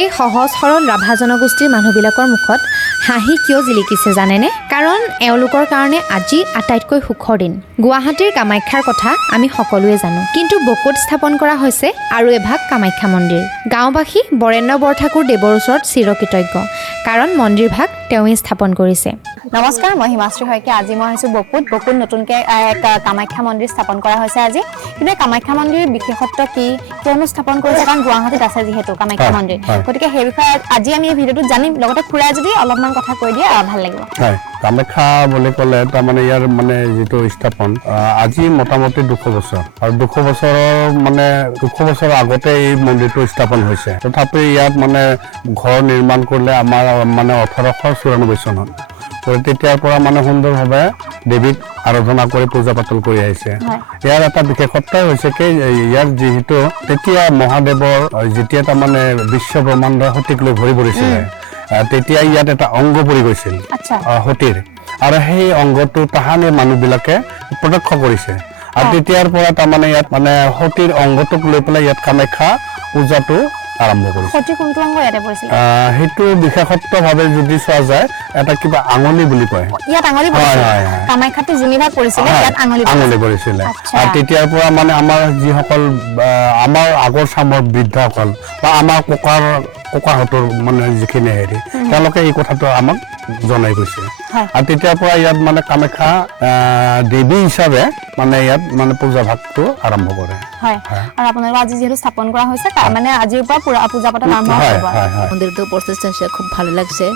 এই সহজ সৰল ৰাভা জনগোষ্ঠীৰ মানুহবিলাকৰ মুখত হাঁহি কিয় জিলিকিছে জানেনে? কাৰণ এওঁলোকৰ কাৰণে আজি আটাইতকৈ সুখৰ দিন। গুৱাহাটীৰ কামাখ্যাৰ কথা আমি সকলোৱে জানো, কিন্তু বকুত স্থাপন কৰা হৈছে আৰু এভাগ কামাখ্যা মন্দিৰ। গাঁওবাসী বৰেণ্য বৰঠাকুৰ দেৱৰ ওচৰত চিৰকৃতজ্ঞ, কাৰণ মন্দিৰভাগ তেওঁৱেই স্থাপন কৰিছে। নমস্কাৰ, মই হিমাশ্ৰী শইকীয়া। আজি মই আহিছোঁ বকুত নতুনকৈ কামাখ্যা মন্দিৰ স্থাপন কৰা হৈছে আজি। কিন্তু এই কামাখ্যা মন্দিৰৰ বিশেষত্ব কি, কিয়নো স্থাপন কৰিছে? কাৰণ গুৱাহাটীত আছে যিহেতু কামাখ্যা মন্দিৰ, গতিকে সেই বিষয়ে আজি আমি এই ভিডিঅ'টোত জানিম। লগতে খুৰাই যদি অলপমান কথা কৈ দিয়ে ভাল লাগিব। কামাখ্যা বুলি ক'লে তাৰমানে ইয়াৰ মানে যিটো স্থাপন আজি মোটামুটি 200 বছৰ, আৰু 200 বছৰৰ আগতে এই মন্দিৰটো স্থাপন হৈছে। তথাপি ইয়াত মানে ঘৰ নিৰ্মাণ কৰিলে আমাৰ মানে 1894 চনত। তেতিয়াৰ পৰা মানে সুন্দৰভাৱে দেৱীক আৰাধনা কৰি পূজা পাতল কৰি আহিছে। ইয়াৰ এটা বিশেষত্ব হৈছে কি, ইয়াৰ যিহেতু তেতিয়া মহাদেৱৰ যেতিয়া তাৰমানে বিশ্ব ব্ৰহ্মাণ্ড সতীক লৈ ভৰি পৰিছিলে, তেতিয়া ইয়াত এটা অংগ পৰি গৈছিল সতীৰ, আৰু সেই অংগটো তাহানি মানুহবিলাকে প্ৰত্যক্ষ কৰিছে। আৰু তেতিয়াৰ পৰা তাৰমানে ইয়াত মানে সতীৰ অংগটোক লৈ পেলাই ইয়াত কামাখ্যা পূজাটো আৰম্ভ কৰিছে। সেইটো বিশেষত্বভাৱে যদি চোৱা যায়, এটা কিবা আঙুলি বুলি কয়। আঙুলি পৰিছিলে। আৰু তেতিয়াৰ পৰা মানে আমাৰ যিসকল আমাৰ আগৰ চামৰ বৃদ্ধসকল বা আমাৰ ককাহঁতৰ মানে যিখিনি হেৰি, তেওঁলোকে এই কথাটো আমাক জনাই গৈছে। আৰু তেতিয়াৰ পৰা ইয়াত মানে কামাখ্যা দেৱী হিচাপে মানে ইয়াত মানে পূজা ভাগটো আৰম্ভ কৰে। আৰু আপোনালোকৰ আজি যিহেতু স্থাপন কৰা হৈছে, মানে আজিৰ পৰা পূজা পাতল আৰম্ভ হ'ব। মন্দিৰটো প্ৰতিষ্ঠা হৈছে, খুব ভালো লাগছে,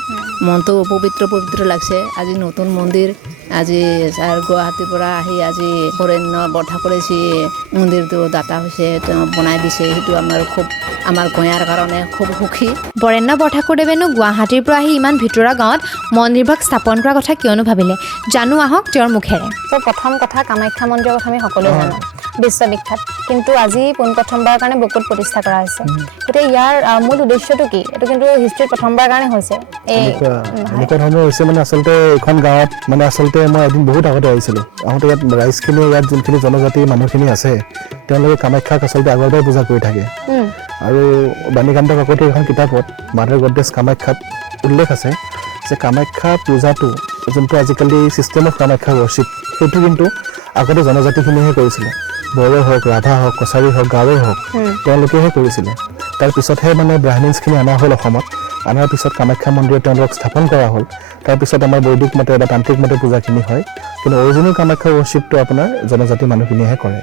মনটো পবিত্ৰ লাগছে। আজি নতুন মন্দিৰ, আজি গুৱাহাটীৰ পৰা আহি আজি বৰেণ্য বৰঠাকুৰে যি মন্দিৰটো দাতা হৈছে, তেওঁ বনাই দিছে, সেইটো আমাৰ গঞাৰ কাৰণে খুব সুখী। বৰেণ্য বৰঠাকুৰদেৱেনো গুৱাহাটীৰ পৰা আহি ইমান ভিতৰুৱা গাঁৱত মন্দিৰভাগ স্থাপন কৰাৰ কথা কিয়নো ভাবিলে, জানো আহক তেওঁৰ মুখেৰে। প্ৰথম কথা, কামাখ্যা মন্দিৰৰ কথা আমি সকলোৱে জানো, বিশ্ববিখ্যাত, কিন্তু আজি পোনপ্ৰথমবাৰৰ কাৰণে বকুত প্ৰতিষ্ঠা কৰা হৈছে। গতিকে ইয়াৰ মূল উদ্দেশ্যটো কি? এইটো কিন্তু হিষ্ট্ৰীত প্ৰথমবাৰৰ কাৰণে হৈছে। এনেকুৱা ধৰণৰ হৈছে মানে আচলতে এইখন গাঁৱত মানে আচলতে মই এদিন বহুত আগতে আহিছিলোঁ। আহোঁতে ইয়াত ৰাইজখিনি, ইয়াত যোনখিনি জনজাতি মানুহখিনি আছে, তেওঁলোকে কামাখ্যাক আচলতে আগৰ পৰাই পূজা কৰি থাকে। আৰু বাণীকান্ত কাকতিৰ এখন কিতাপত মাদাৰ গডেছ কামাখ্যাত উল্লেখ আছে যে কামাখ্যা পূজাটো, যোনটো আজিকালি ছিষ্টেম অফ কামাখ্যা ৱৰ্শ্বিপ, সেইটো কিন্তু আগতে জনজাতিখিনিহে কৰিছিলে। বড়ো হওক, ৰাভা হওক, কছাৰী হওক, গাঁৱৰ হওক, তেওঁলোকেহে কৰিছিলে। তাৰপিছতহে মানে ব্ৰাহ্মিণছখিনি অনা হ'ল অসমত। অনাৰ পিছত কামাখ্যা মন্দিৰত তেওঁলোকক স্থাপন কৰা হ'ল। তাৰপিছত আমাৰ বৈদিক মতে বা তান্ত্ৰিক মতে পূজাখিনি হয়, কিন্তু অৰিজিনেল কামাখ্যা ৱৰ্শ্বিপটো আপোনাৰ জনজাতি মানুহখিনিয়েহে কৰে।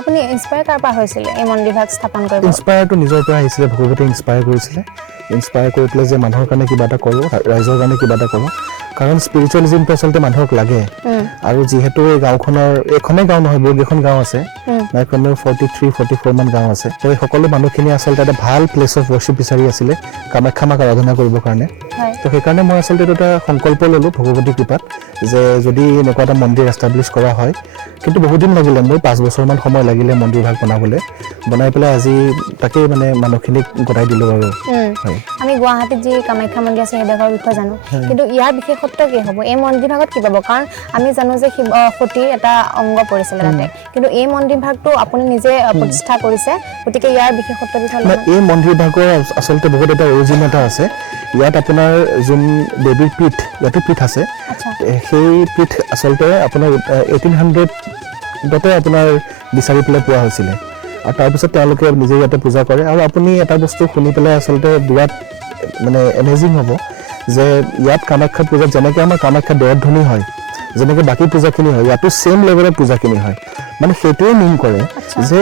আপুনি ইনস্পায়াৰ কাৰ পৰা হৈছিলে এই মন্দিৰভাগ স্থাপন কৰিব? ইনস্পায়াৰটো নিজৰ পৰা আহিছিলে, ভগৱতী ইনস্পায়াৰ কৰিছিলে। ইনস্পায়াৰ কৰি পেলাই যে মানুহৰ কাৰণে কিবা এটা কৰোঁ, ৰাইজৰ কাৰণে কিবা এটা কৰোঁ, কাৰণ স্পিৰিচুৱেলিজিমটো আচলতে মানুহক লাগে। আৰু যিহেতু এই গাঁওখনৰ, এইখনেই গাঁও নহয়, বহুত কেইখন গাঁও আছে, নাই কমেও 43-44 মান গাঁও আছে। তো এই সকলো মানুহখিনি আচলতে এটা ভাল প্লেচ অফ ৱৰ্শ্বিপ বিচাৰি আছিলে কামাখ্যা মাক আৰাধনা কৰিবৰ কাৰণে। তো সেইকাৰণে মই আচলতে এইটো এটা সংকল্প ল'লোঁ ভগৱতীৰ কৃপাত, যে যদি এনেকুৱা এটা মন্দিৰ এষ্টাব্লিছ কৰা হয়। কিন্তু বহুত দিন লাগিলে, মোৰ 5 বছৰমান সময় লাগিলে মন্দিৰভাগ বনাবলৈ। বনাই পেলাই আজি তাকেই মানে মানুহখিনিক গতাই দিলোঁ আৰু। আমি গুৱাহাটীত যি কামাখ্যা মন্দিৰ আছে সেইভাগৰ বিষয়ে জানো, কিন্তু ইয়াৰ বিশেষত্ব কি হ'ব? এই মন্দিৰভাগত কি পাব? কাৰণ আমি জানো যে সতীৰ এটা অংগ পৰিছিলে তাতে, কিন্তু এই মন্দিৰভাগটো আপুনি নিজে প্ৰতিষ্ঠা কৰিছে, গতিকে ইয়াৰ বিশেষত্ব বিষয়ে এই মন্দিৰভাগৰ আচলতে বহুত এটা অৰিজিনেল আছে। ইয়াত আপোনাৰ যোন দেৱীৰ পীঠ, ইয়াতো পীঠ আছে। সেই পীঠ আচলতে আপোনাৰ 1800তে আপোনাৰ বিচাৰি পেলাই পোৱা হৈছিলে, আৰু তাৰপিছত তেওঁলোকে নিজে ইয়াতে পূজা কৰে। আৰু আপুনি এটা বস্তু শুনি পেলাই আচলতে বিৰাট মানে এমেজিং হ'ব যে ইয়াত কামাখ্যা পূজাত যেনেকৈ আমাৰ কামাখ্যা দেৱধ্বনি হয়, যেনেকৈ বাকী পূজাখিনি হয়, ইয়াতো ছেইম লেভেলত পূজাখিনি হয়। মানে সেইটোৱে মিন কৰে যে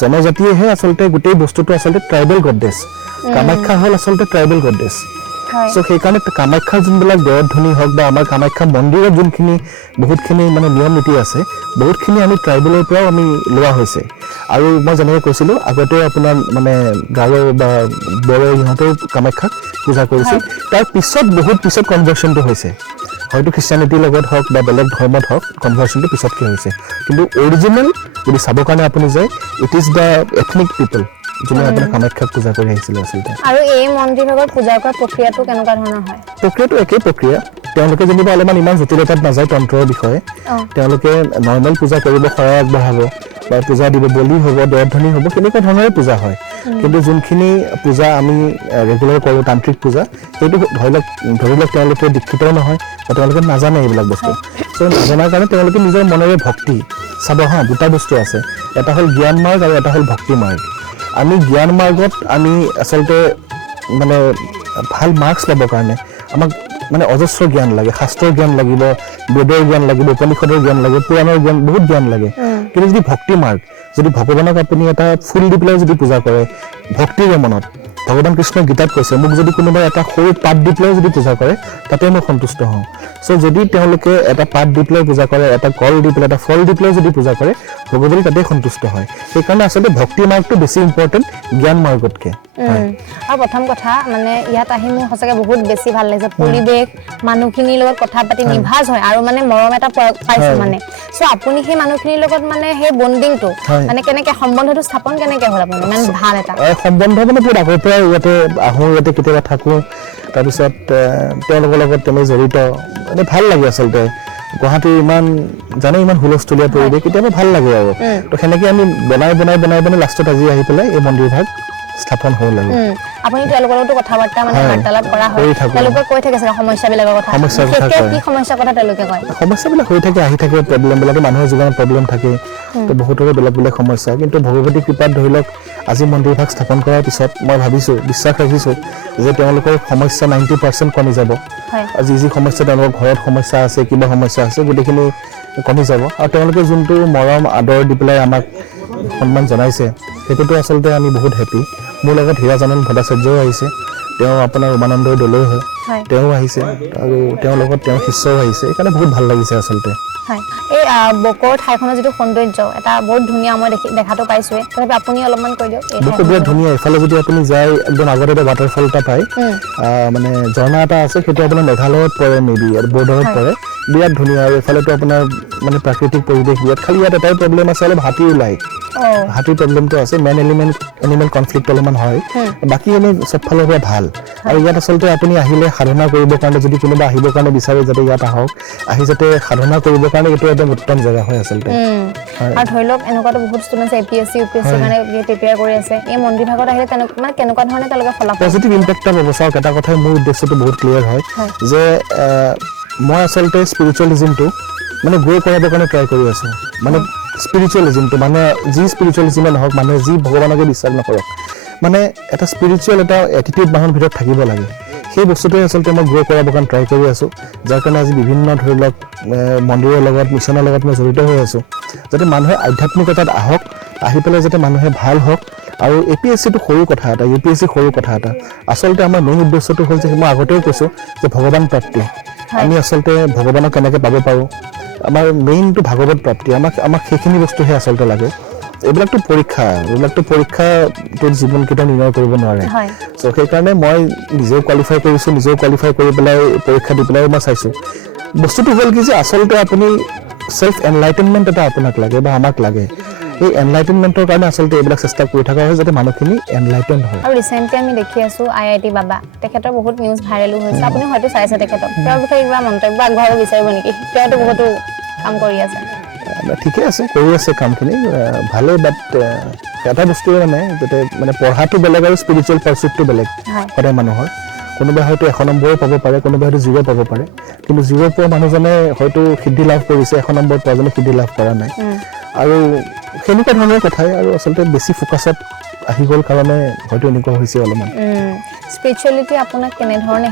জনজাতিয়েহে আচলতে গোটেই বস্তুটো আচলতে ট্ৰাইবেল গডেছ। কামাখ্যা হ'ল আচলতে ট্ৰাইবেল গডেছ। চ' সেইকাৰণে কামাখ্যাৰ যোনবিলাক দেৱধ্বনি হওক বা আমাৰ কামাখ্যা মন্দিৰত যোনখিনি বহুতখিনি মানে নিয়ম নীতি আছে, বহুতখিনি আমি ট্ৰাইবেলৰ পৰাও আমি লোৱা হৈছে। আৰু মই যেনেকৈ কৈছিলোঁ, আগতে আপোনাৰ মানে গাৰো বা বড়ো ইহঁতেও কামাখ্যাক পূজা কৰিছিল। তাৰ বহুত পিছত কনভাৰ্চনটো হৈছে, হয়তো খ্ৰীষ্টানিটিৰ লগত হওক বা বেলেগ ধৰ্মত হওক, কনভাৰ্চনটো পিছতকৈ হৈছে। কিন্তু অৰিজিনেল যদি চাবৰ কাৰণে আপুনি যায়, ইট ইজ দ্য এথনিক পিপল যোনে আপোনাৰ কামাখ্যাক পূজা কৰি আহিছিলে আচলতে। আৰু এই মন্দিৰভাগত পূজা কৰাৰ প্ৰক্ৰিয়াটো কেনেকুৱা ধৰণৰ হয়? প্ৰক্ৰিয়াটো একেই প্ৰক্ৰিয়া। তেওঁলোকে যেনিবা অলপমান ইমান জটিলতাত নাযায় তন্ত্ৰৰ বিষয়ে, তেওঁলোকে নৰ্মেল পূজা কৰিব, শৰাই আগবঢ়াব, বা পূজা দিব, বলি হ'ব, দেৱধ্বনি হ'ব, তেনেকুৱা ধৰণৰে পূজা হয়। কিন্তু যোনখিনি পূজা আমি ৰেগুলাৰ কৰোঁ তান্ত্ৰিক পূজা, সেইটো ধৰি লওক তেওঁলোকে দীক্ষিতও নহয় বা তেওঁলোকে নাজানে এইবিলাক বস্তু। চ' নজনাৰ কাৰণে তেওঁলোকে নিজৰ মনেৰে ভক্তি চাব। দুটা বস্তু আছে, এটা হ'ল জ্ঞান মাৰ্গ আৰু এটা হ'ল ভক্তি মাৰ্গ। আমি জ্ঞান মাৰ্গত আমি আচলতে মানে ভাল মাৰ্কছ পাবৰ কাৰণে আমাক মানে অজস্ৰ জ্ঞান লাগে, শাস্ত্ৰৰ জ্ঞান লাগিব, বেদৰ জ্ঞান লাগিব, উপনিষদৰ জ্ঞান লাগে, পুৰাণৰ জ্ঞান, বহুত জ্ঞান লাগে। কিন্তু যদি ভক্তি মাৰ্গ, যদি ভগৱানক আপুনি এটা ফুল দি পেলাই যদি পূজা কৰে ভক্তিৰে মনত, ভগৱান কৃষ্ণই গীতাত কৈছে মোক যদি কোনোবাই এটা সৰু পাত দি পেলাই যদি পূজা কৰে তাতে মই সন্তুষ্ট হওঁ। চ' যদি তেওঁলোকে এটা পাত দি পেলাই পূজা কৰে, এটা কল দি পেলাই, এটা ফল দি পেলাই যদি পূজা কৰে, ভগৱান তাতে সন্তুষ্ট হয়। সেইকাৰণে আচলতে ভক্তি মাৰ্গটো বেছি ইম্পৰ্টেণ্ট জ্ঞান মাৰ্গতকৈ। আৰু প্ৰথম কথা মানে ইয়াত আহি মোৰ সঁচাকৈ বহুত বেছি ভাল লাগিছে, পৰিৱেশ মানুহখিনিৰ লগত কথা পাতি নিভাঁজ হয় আৰু মানে মৰম এটা পাইছো মানে। চ' আপুনি সেই মানুহখিনিৰ লগত মানে সেই বণ্ডিংটো মানে কেনেকে, সম্বন্ধটো স্থাপন কেনেকে হ'ল আপুনি, মানে ভাল এটা সম্বন্ধ মানে বহুত আগৰ পৰাই ইয়াতে আহোঁ, ইয়াতে কেতিয়াবা থাকোঁ, তাৰপিছত তেওঁলোকৰ লগত তেনে জড়িত, মানে ভাল লাগে আচলতে। গুৱাহাটীৰ ইমান হুলস্থুলীয়া পৰিৱেশ, কেতিয়াবা ভাল লাগে আৰু। তো সেনেকে আমি বনাই লাষ্টত আজি আহি পেলাই এই মন্দিৰভাগ স্থাপন হ'ল আৰু। আপুনি তেওঁলোকৰ লগতো কথা বাৰ্তা মানে বাৰ্তালাপ কৰা হয়, তেওঁলোকে কৈ থাকে চাগে সমস্যাবিলাকৰ কথা, কি সমস্যাৰ কথা তেওঁলোকে কয়? সমস্যাবিলাক হৈ থাকে, আহি থাকে, প্ৰব্লেমবিলাকে, মানুহৰ জীৱনত প্ৰব্লেম থাকে, তো বহুতৰে বেলেগ বেলেগ সমস্যা। কিন্তু ভগৱতী কৃপাত ধৰি লওক আজি মন্দিৰভাগ স্থাপন কৰাৰ পিছত মই ভাবিছোঁ, বিশ্বাস ৰাখিছোঁ যে তেওঁলোকৰ সমস্যা 90% কমি যাব। আজি যি সমস্যা তেওঁলোকৰ ঘৰত সমস্যা আছে, কিবা সমস্যা আছে, গোটেইখিনি কমি যাব। আৰু তেওঁলোকে যোনটো মৰম আদৰ দি পেলাই আমাক সন্মান জনাইছে, সেইটোতো আচলতে আমি বহুত হেপী। মোৰ লগত হীৰাজানন ভট্টাচাৰ্যও আহিছে, তেওঁ আপোনাৰ উমানন্দৰ দলৈ হয়, তেওঁ আহিছে, আৰু তেওঁৰ লগত তেওঁৰ শিষ্যও আহিছে, সেইকাৰণে বহুত ভাল লাগিছে আচলতে। এই বকৰ ঠাইখনৰ যিটো সৌন্দৰ্য, এটা বহুত ধুনীয়া, মই দেখাটো পাইছোৱে, তথাপি আপুনি অলপমান কৈ দিয়ক। বকো বিৰাট ধুনীয়া। এইফালে যদি আপুনি যায়, একদম আগতে এটা ৱাটাৰফল এটা পায়, মানে ঝৰ্ণা এটা আছে, সেইটো আপোনাৰ মেঘালয়ত পৰে, মেবি বৰ্ডাৰত পৰে, বিৰাট ধুনীয়া। আৰু এইফালেতো আপোনাৰ মানে প্ৰাকৃতিক পৰিৱেশ বিৰাট। খালি ইয়াত এটাই প্ৰব্লেম আছে, অলপ হাতী ওলায়, হাতীৰ প্ৰব্লেমটো আছে, এনিমেল কনফ্লিক্ট অলপমান হয়, বাকী এনেই চব ফালৰ পৰা ভাল। আৰু ইয়াত আচলতে আপুনি আহিলে সাধনা কৰিবৰ কাৰণে, যদি কোনোবা আহিবৰ কাৰণে বিচাৰে যাতে ইয়াত আহক, আহি যাতে সাধনা কৰিবৰ কাৰণে এইটো একদম উত্তম জেগা হয় আচলতে। আৰু ধৰি লওক এনেকুৱাতো বহুত ষ্টুডেণ্টছ APSC UPSC কাৰণে প্ৰিপেয়াৰ কৰি আছে, এই মন্দিৰভাগত আহিলে মানে কেনেকুৱা ধৰণে তেওঁলোকে ফলাফল পজিটিভ ইম্পেক্ট এটা পাব। চাওক, এটা কথাই মোৰ উদ্দেশ্যটো বহুত ক্লিয়াৰ হয় যে মই আচলতে স্পিৰিচুৱেলিজিমটো মানে গ্ৰ' কৰাবৰ কাৰণে ট্ৰাই কৰি আছোঁ। মানে স্পিৰিচুৱেলিজিমটো মানে যি স্পিৰিচুৱেলিজিমে নহওক, মানুহে যি ভগৱানকে বিশ্বাস নকৰক, মানে এটা স্পিৰিচুৱেল এটা এটিটিউড মানুহৰ ভিতৰত থাকিব লাগে। সেই বস্তুটোৱে আচলতে মই গ্ৰ' কৰাবৰ কাৰণে ট্ৰাই কৰি আছোঁ, যাৰ কাৰণে আজি বিভিন্ন ধৰি লওক মন্দিৰৰ লগত, মিছনৰ লগত মই জড়িত হৈ আছোঁ, যাতে মানুহে আধ্যাত্মিকতাত আহক, আহি পেলাই যাতে মানুহে ভাল হওক। আৰু APSCটো সৰু কথা এটা, UPSC সৰু কথা এটা। আচলতে আমাৰ মেইন উদ্দেশ্যটো হ'ল যে, মই আগতেও কৈছোঁ যে ভগৱান প্ৰাপ্তি, আমি আচলতে ভগৱানক কেনেকৈ পাব পাৰোঁ, আমাৰ মেইনটো ভাগৱত প্ৰাপ্তি, আমাক সেইখিনি বস্তুহে আচলতে লাগে। এইবিলাকতো পৰীক্ষাটোৰ জীৱন কেতিয়াও নিৰ্ণয় কৰিব নোৱাৰে। চ' সেইকাৰণে মই নিজেও কোৱালিফাই কৰিছোঁ, নিজেও কোৱালিফাই কৰি পেলাই পৰীক্ষা দি পেলাই মই চাইছোঁ। বস্তুটো হ'ল কি যে আচলতে আপুনি চেল্ফ এনলাইটেনমেণ্ট এটা আপোনাক লাগে বা আমাক লাগে। এই এনলাইটেনমেণ্টৰ কাৰণে আচলতে এইবিলাক চেষ্টা কৰি থকা হয়, যাতে মানুহখিনি এনলাইটেন হয়। আৰু ৰিচেণ্টলি আমি দেখি আছোঁ IIT বাবা, তেখেতৰ বহুত নিউজ ভাইৰেলো হৈছে, আপুনি হয়তো চাইছে তেখেতক, তেওঁৰ বিষয়ে কিবা মন্তব্য আগবঢ়াব বিচাৰিব নেকি? তেওঁতো বহুতো কাম কৰি আছে। ঠিকে আছে, কৰি আছে কামখিনি ভালেই, বাট এটা বস্তুৱে মানে যাতে মানে পঢ়াটো বেলেগ আৰু স্পিৰিচুৱেল পাৰ্চুটটো বেলেগ সদায় মানুহৰ। কোনোবাই হয়তো 1 নম্বৰো পাব পাৰে, কোনোবাই হয়তো 0 পাব পাৰে, কিন্তু 0 পোৱা মানুহজনে হয়তো সিদ্ধি লাভ কৰিছে, 1 নম্বৰ পোৱাজনে সিদ্ধি লাভ কৰা নাই। আৰু সেনেকুৱা ধৰণৰ কথাই, আৰু আচলতে বেছি ফ'কাছত আহি গ'ল কাৰণে হয়তো এনেকুৱা হৈছে অলপমান। স্পিৰিচুৱেলিটি আপোনাক কেনেধৰণে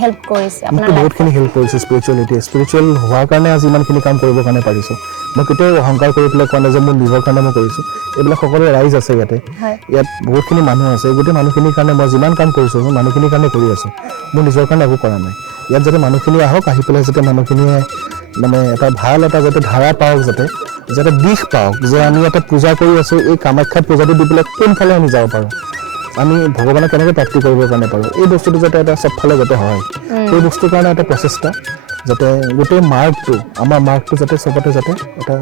হেল্প কৰিছে? মোকতো বহুতখিনি হেল্প কৰিছে স্পিৰিচুৱেল হোৱাৰ কাৰণে আজি ইমানখিনি কাম কৰিবৰ কাৰণে পাৰিছোঁ। মই কেতিয়াও অহংকাৰ কৰি পেলাই কোৱা নাই যে মোৰ নিজৰ কাৰণে মই কৰিছোঁ। এইবিলাক সকলোৰে ৰাইজ আছে ইয়াতে, ইয়াত বহুতখিনি মানুহ আছে, গোটেই মানুহখিনিৰ কাৰণে মই যিমান কাম কৰিছোঁ মই মানুহখিনিৰ কাৰণে কৰি আছোঁ, মোৰ নিজৰ কাৰণে একো কৰা নাই। ইয়াত যাতে মানুহখিনি আহক, আহি পেলাই যাতে মানুহখিনিয়ে মানে এটা ভাল এটা যাতে ধাৰা পাওক, যাতে দিশ পাওক যে আমি এটা পূজা কৰি আছোঁ, এই কামাখ্যাত পূজাটো দি পেলাই কোনফালে আমি যাব পাৰোঁ, আমি ভগৱানক কেনেকৈ প্ৰাপ্তি কৰিবৰ কাৰণে পাৰোঁ, এই বস্তুটো যাতে এটা চবফালে যাতে হয়, সেই বস্তুৰ কাৰণে এটা প্ৰচেষ্টা, যাতে গোটেই মাৰ্গটো, আমাৰ মাৰ্গটো যাতে চবতে যাতে এটা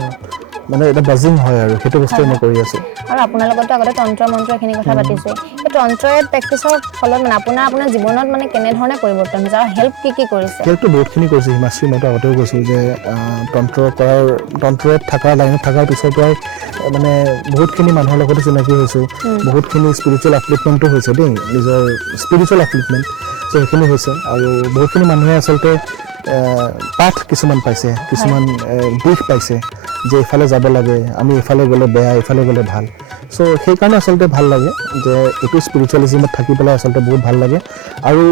মানে এটা বাজিং হয় আৰু সেইটো বস্তুৱে মই কৰি আছোঁ। আৰু আপোনাৰ লগতো আগতে তন্ত্ৰ মন্ত্ৰ এইখিনি কথা পাতিছোঁ, এই তন্ত্ৰৰ প্ৰেক্টিচৰ ফলত মানে আপোনাৰ জীৱনত মানে কেনেধৰণে পৰিৱৰ্তন হৈছে আৰু হেল্প কি কৰিছে? হেল্পটো বহুতখিনি কৰিছে হিমাশ্ৰী, মইতো আগতেও কৈছোঁ যে তন্ত্ৰত থকা লাইনত থকাৰ পিছৰ পৰাই মানে বহুতখিনি মানুহৰ লগতো চিনাকি হৈছোঁ, বহুতখিনি স্পিৰিচুৱেল আপলিফমেণ্টো হৈছে দেই, নিজৰ স্পিৰিচুৱেল আপলিফমেণ্ট চ' সেইখিনি হৈছে। আৰু বহুতখিনি মানুহে আচলতে পাঠ কিছুমান পাইছে, কিছুমান দিশ পাইছে যে এইফালে যাব লাগে, আমি এইফালে গ'লে বেয়া, এইফালে গ'লে ভাল। চ' সেইকাৰণে আচলতে ভাল লাগে যে এইটো স্পিৰিচুৱেলিজিমত থাকি পেলাই আচলতে বহুত ভাল লাগে। আৰু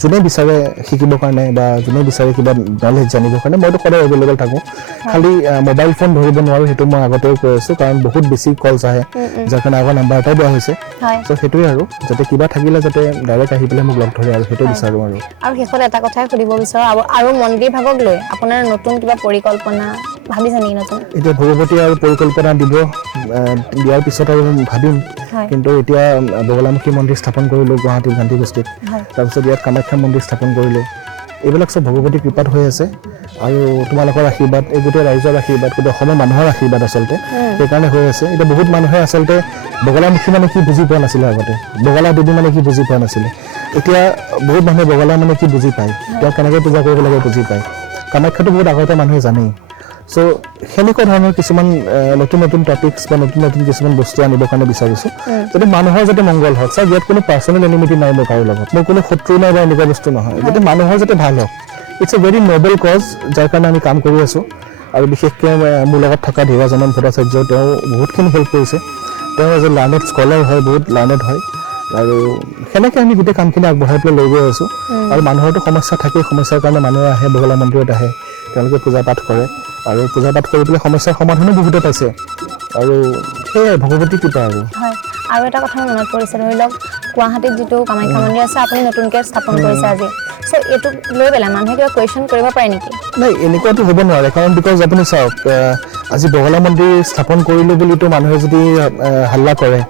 যোনে বিচাৰে শিকিবৰ কাৰণে বা যোনে বিচাৰে কিবা নলেজ জানিবৰ কাৰণে মইতো সদায় এভেইলেবল থাকোঁ। খালি মোবাইল ফোন ধৰিব নোৱাৰোঁ, সেইটো মই আগতেও কৈ আছোঁ, কাৰণ বহুত বেছি কলছ আহে, যাৰ কাৰণে আগৰ নাম্বাৰ এটাই দিয়া হৈছে। চ' সেইটোৱে আৰু যাতে কিবা থাকিলে যাতে ডাইৰেক্ট আহি পেলাই মোক লগ ধৰে আৰু সেইটোৱে বিচাৰোঁ। আৰু শেষত এটা কথাই সুধিব বিচাৰোঁ, আৰু মন্দিৰ ভাগক লৈ আপোনাৰ নতুন কিবা পৰিকল্পনা ভাবিছে নেকি? নতুন এতিয়া ভগৱতী আৰু পৰিকল্পনা দিয়াৰ পিছত আৰু ভাবিম, কিন্তু এতিয়া বগলামুখী মন্দিৰ স্থাপন কৰিলোঁ গুৱাহাটীৰ গান্ধী বস্তিত, তাৰপিছত ইয়াত কামাখ্যা মন্দিৰ স্থাপন কৰিলোঁ। এইবিলাক চব ভগৱতীৰ কৃপাত হৈ আছে আৰু তোমালোকৰ আশীৰ্বাদ, এই গোটেই ৰাইজৰ আশীৰ্বাদ, গোটেই অসমৰ মানুহৰ আশীৰ্বাদ আচলতে সেইকাৰণে হৈ আছে। এতিয়া বহুত মানুহে আচলতে বগলামুখী মানে কি বুজি পোৱা নাছিলে আগতে, বগলা দেৱী মানে কি বুজি পোৱা নাছিলে। এতিয়া বহুত মানুহে বগলা মানে কি বুজি পায়, তেওঁ কেনেকৈ পূজা কৰিব লাগে বুজি পায়। কামাখ্যাটো বহুত আগতে মানুহে জানেই। চ' সেনেকুৱা ধৰণৰ কিছুমান নতুন নতুন টপিকছ বা নতুন নতুন কিছুমান বস্তু আনিবৰ কাৰণে বিচাৰিছোঁ, যাতে মানুহৰ যাতে মংগল হওক। চাওক, ইয়াত কোনো পাৰ্চনেল এনিমিটি নাই মোৰ কাৰো লগত, মোৰ কোনো শত্ৰু নাই বা এনেকুৱা বস্তু নহয়, যাতে মানুহৰ যাতে ভাল হওক। It's a very noble cause, যাৰ কাৰণে আমি কাম কৰি আছোঁ। আৰু বিশেষকৈ মোৰ লগত থকা ধীৰাজানন ভট্টাচাৰ্য, তেওঁ বহুতখিনি হেল্প কৰিছে। তেওঁ এজ এ লাৰ্ণেড স্কলাৰ হয়, বহুত লাৰ্ণেড হয়। আৰু সেনেকৈ আমি গোটেই কামখিনি আগবঢ়াই পেলাই লৈ গৈ আছোঁ। আৰু মানুহৰতো সমস্যা থাকেই, সমস্যাৰ কাৰণে মানুহে আহে, বগলা মন্দিৰত আহে, তেওঁলোকে পূজা পাঠ কৰে আৰু পূজা পাঠ কৰি পেলাই সমস্যাৰ সমাধানো বহুতে পাইছে। আৰু সেয়াই ভগৱতী কৃপা আৰু। আৰু এটা কথা মোৰ মনত পৰিছে, ধৰি লওক গুৱাহাটীত যিটো কামাখ্যা মন্দিৰ আছে আপুনি নতুনকৈ স্থাপন কৰিছে আজি, চ' এইটোক লৈ পেলাই মানুহে কিবা কুৱেশ্যন কৰিব পাৰে নেকি? নাই, এনেকুৱাতো হ'ব নোৱাৰে, কাৰণ বিকজ আপুনি চাওক, আজি বগলা মন্দিৰ স্থাপন কৰিলোঁ বুলিতো মানুহে যদি হাল্লা কৰে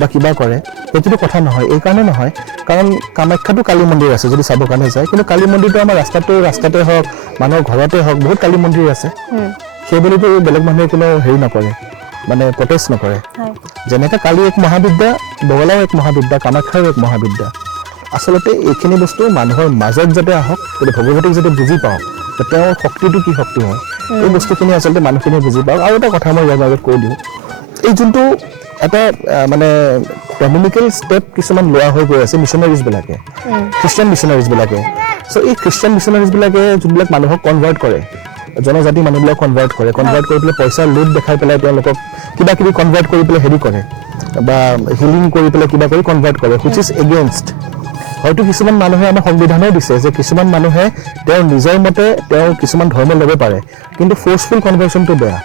বা কিবা কৰে, সেইটোতো কথা নহয়। এইকাৰণে নহয়, কাৰণ কামাখ্যাটো কালী মন্দিৰ আছে যদি চাবৰ কাৰণে যায়, কিন্তু কালী মন্দিৰটো আমাৰ ৰাস্তাতে হওক, মানুহৰ ঘৰতে হওক, বহুত কালী মন্দিৰ আছে। সেইবুলিতো বেলেগ মানুহে কোনো হেৰি নকৰে, মানে প্ৰটেষ্ট নকৰে। যেনেকৈ কালী এক মহাবিদ্যা, বগলাও এক মহাবিদ্যা, কামাখ্যাও এক মহাবিদ্যা। আচলতে এইখিনি বস্তু মানুহৰ মাজত যাতে আহক, যাতে ভগৱতীক যাতে বুজি পাওঁ, যে তেওঁৰ শক্তিটো কি শক্তি হয়, এই বস্তুখিনি আচলতে মানুহখিনিয়ে বুজি পাওক। আৰু এটা কথা মই ইয়াৰ মাজত কৈ দিওঁ, এই যোনটো এটা মানে ডমিনিকেল ষ্টেপ কিছুমান লোৱা হৈ গৈ আছে মিছনাৰিজবিলাকে, খ্ৰীষ্টিয়ান মিছনাৰিজবিলাকে। চ' এই খ্ৰীষ্টিয়ান মিছনাৰিজবিলাকে যোনবিলাক মানুহক কনভাৰ্ট কৰে, জনজাতি মানুহবিলাক কনভাৰ্ট কৰি পেলাই পইচাৰ লোভ দেখাই পেলাই তেওঁলোকক কিবা কিবি কনভাৰ্ট কৰি পেলাই হেৰি কৰে, বা হিলিং কৰি পেলাই কিবা কৰি কনভাৰ্ট কৰে, হুইচ ইজ এগেইনষ্ট। হয়তো কিছুমান মানুহে আমাৰ সংবিধানেও দিছে যে কিছুমান মানুহে তেওঁৰ নিজৰ মতে তেওঁ কিছুমান ধৰ্ম ল'ব পাৰে, কিন্তু ফ'ৰ্চফুল কনভাৰ্চনটো বেয়া।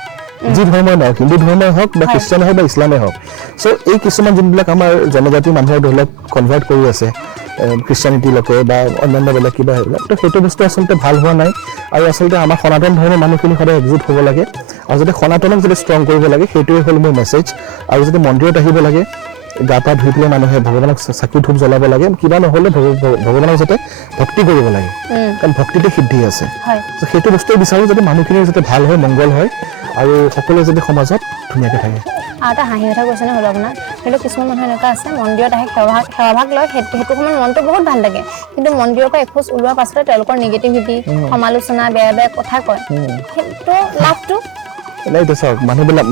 যি ধৰ্মই নহওক, হিন্দু ধৰ্মই হওক বা খ্ৰীষ্টিয়ানে হওক বা ইছলামেই হওক। চ' এই কিছুমান যোনবিলাক আমাৰ জনজাতি মানুহৰ ধৰি লওক কনভাৰ্ট কৰি আছে খ্ৰীষ্টিয়ানিটিলৈকে বা অন্যান্য বেলেগ কিবা সেইবিলাক, তো সেইটো বস্তু আচলতে ভাল হোৱা নাই। আৰু আচলতে আমাৰ সনাতন ধৰ্মৰ মানুহখিনি সদায় একজুট হ'ব লাগে, আৰু যদি সনাতনক যদি ষ্ট্ৰং কৰিব লাগে, সেইটোৱে হ'ল মোৰ মেছেজ। আৰু যদি মন্দিৰত আহিব লাগে, গা পা ধুই পেলাই মানুহে ভগৱানক চাকি ধূপ জ্বলাব লাগে, কিবা নহ'লে ভগৱানক যাতে ভক্তি কৰিব লাগে, কাৰণ ভক্তিতে সিদ্ধি আছে। সেইটো বস্তুৱে বিচাৰোঁ, যাতে মানুহখিনিৰ যাতে ভাল হয়, মংগল হয়, আৰু সকলোৱে যাতে সমাজত ধুনীয়াকৈ থাকে। আৰু এটা হাঁহি কথা কৈছে নে হ'ল আপোনাৰ, ধৰি লওক কিছুমান মানুহ এনেকুৱা আছে মন্দিৰত আহে, সেৱাভাগ লয়, সেইটো সময়ত মনটো বহুত ভাল লাগে, কিন্তু মন্দিৰৰ পৰা এখোজ ওলোৱাৰ পাছতে তেওঁলোকৰ নিগেটিভিটি, সমালোচনা, বেয়া বেয়া কথা কয়, সেইটো লাভটো এতিয়া চাওক,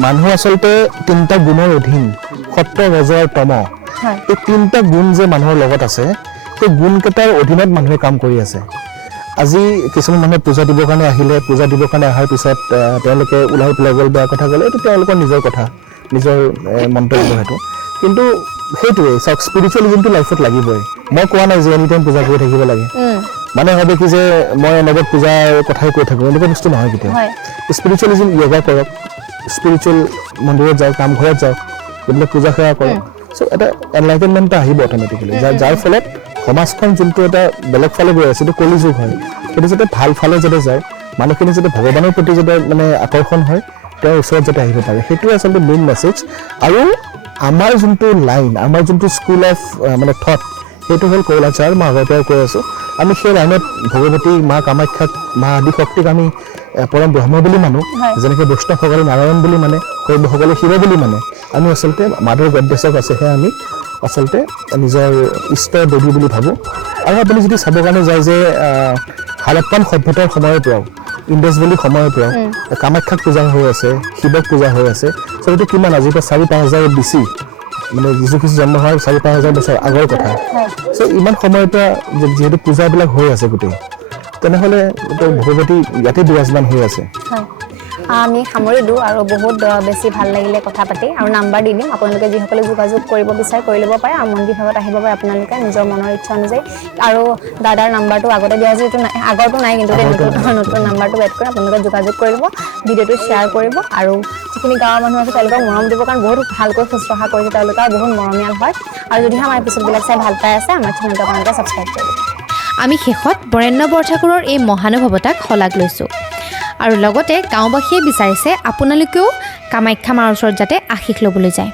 মানুহ আচলতে 3টা গুণৰ অধীন, সত্য, ৰজ আৰু তম। এই 3টা গুণ যে মানুহৰ লগত আছে, সেই গুণকেইটাৰ অধীনত মানুহে কাম কৰি আছে। আজি কিছুমান মানুহে পূজা দিবৰ কাৰণে আহিলে, পূজা দিবৰ কাৰণে অহাৰ পিছত তেওঁলোকে ওলাই পেলাই গ'ল, বেয়া কথা ক'লে, এইটো তেওঁলোকৰ নিজৰ কথা, নিজৰ মন্তব্য সেইটো। কিন্তু সেইটোৱে চাওক, স্পিৰিচুৱেলিজিমটো লাইফত লাগিবই। মই কোৱা নাই যে এনি টাইম পূজা কৰি থাকিব লাগে, মানে ভাবে কি যে মই অনবৰত পূজাৰ কথাই কৈ থাকোঁ, এনেকুৱা বস্তু নহয় কেতিয়াও। স্পিৰিচুৱেলিজিম য়োগা কৰক, স্পিৰিচুৱেল মন্দিৰত যাওক, নামঘৰত যাওক, এইবিলাক পূজা সেৱা কৰক। চ' এটা এনলাইটেনমেণ্ট আহিব অট'মেটিকেলি, যাৰ ফলত সমাজখন যোনটো এটা বেলেগ ফালে গৈ আছে, এইটো কলিযুগ হয়, সেইটো যাতে ভাল ফালে যাতে যায়, মানুহখিনি যাতে ভগৱানৰ প্ৰতি যাতে মানে আকৰ্ষণ হয়, তেওঁৰ ওচৰত যাতে আহিব পাৰে, সেইটোৱে আচলতে মেইন মেছেজ। আৰু আমাৰ যোনটো লাইন, আমাৰ যোনটো স্কুল অফ মানে থট, সেইটো হ'ল কৌলাচাৰ। মই আগৰ পৰাই কৈ আছোঁ, আমি সেই লাইনত ভগৱতী মা কামাখ্যাক, মা আদি শক্তিক আমি পৰম ব্ৰহ্ম বুলি মানো, হয়। যেনেকৈ বৈষ্ণৱসকলে নাৰায়ণ বুলি মানে, শৈৱসকলে শিৱ বুলি মানে, আমি আচলতে মাধৱ গদ্বেশক আছেহে আমি আচলতে নিজৰ ইষ্ট দেৱী বুলি ভাবোঁ। আৰু আপুনি যদি চাবৰ কাৰণে যায় যে হাৰাপ্পান সভ্যতাৰ সময়ৰ পৰাও, ইণ্ডাছ ভেলী সময়ৰ পৰাও কামাখ্যাক পূজা হৈ আছে, শিৱক পূজা হৈ আছে। চ' এইটো কিমান আজিৰ পৰা 4,000-5,000 BC, মানে যীশু খ্ৰীষ্ট জন্ম হোৱাৰ 4,000-5,000 বছৰ আগৰ কথা। চ' ইমান সময়ৰ পৰা যিহেতু পূজাবিলাক হৈ আছে গোটেই, তেনেহ'লে ভগৱতী ইয়াতে বিৰাজমান হৈ আছে। হয়, আমি সামৰি দিওঁ আৰু বহুত বেছি ভাল লাগিলে কথা পাতি, আৰু নাম্বাৰ দি দিম, আপোনালোকে যিসকলে যোগাযোগ কৰিব বিচাৰে কৰি ল'ব পাৰে, আৰু মন্দিৰ ভাগত আহিব পাৰে আপোনালোকে নিজৰ মনৰ ইচ্ছা অনুযায়ী। আৰু দাদাৰ নাম্বাৰটো আগতে দিয়া যিহেতু নাই, আগৰটো নাই কিন্তু নতুন নাম্বাৰটো এড কৰি আপোনালোকে যোগাযোগ কৰি ল'ব, ভিডিঅ'টো শ্বেয়াৰ কৰিব, আৰু যিখিনি গাঁৱৰ মানুহ আছে তেওঁলোকক মৰম দিব, কাৰণ বহুত ভালকৈ শুশ্ৰূষা কৰিছে তেওঁলোকে, আৰু বহুত মৰমীয়াল হয়। আৰু যদিহে আমাৰ এপিছ'ডবিলাক চাই ভাল পাই আছে, আমাৰ চেনেলটো আপোনালোকে ছাবস্ক্ৰাইব কৰিব। আমি শেষত বৰেণ্য বৰঠাকুৰৰ এই মহানুভৱতাক শলাগ লৈছোঁ, আৰু লগতে গাঁওবাসীয়ে বিচাৰিছে আপোনালোকেও কামাখ্যা মাৰ ওচৰত যাতে আশীষ ল'বলৈ যায়।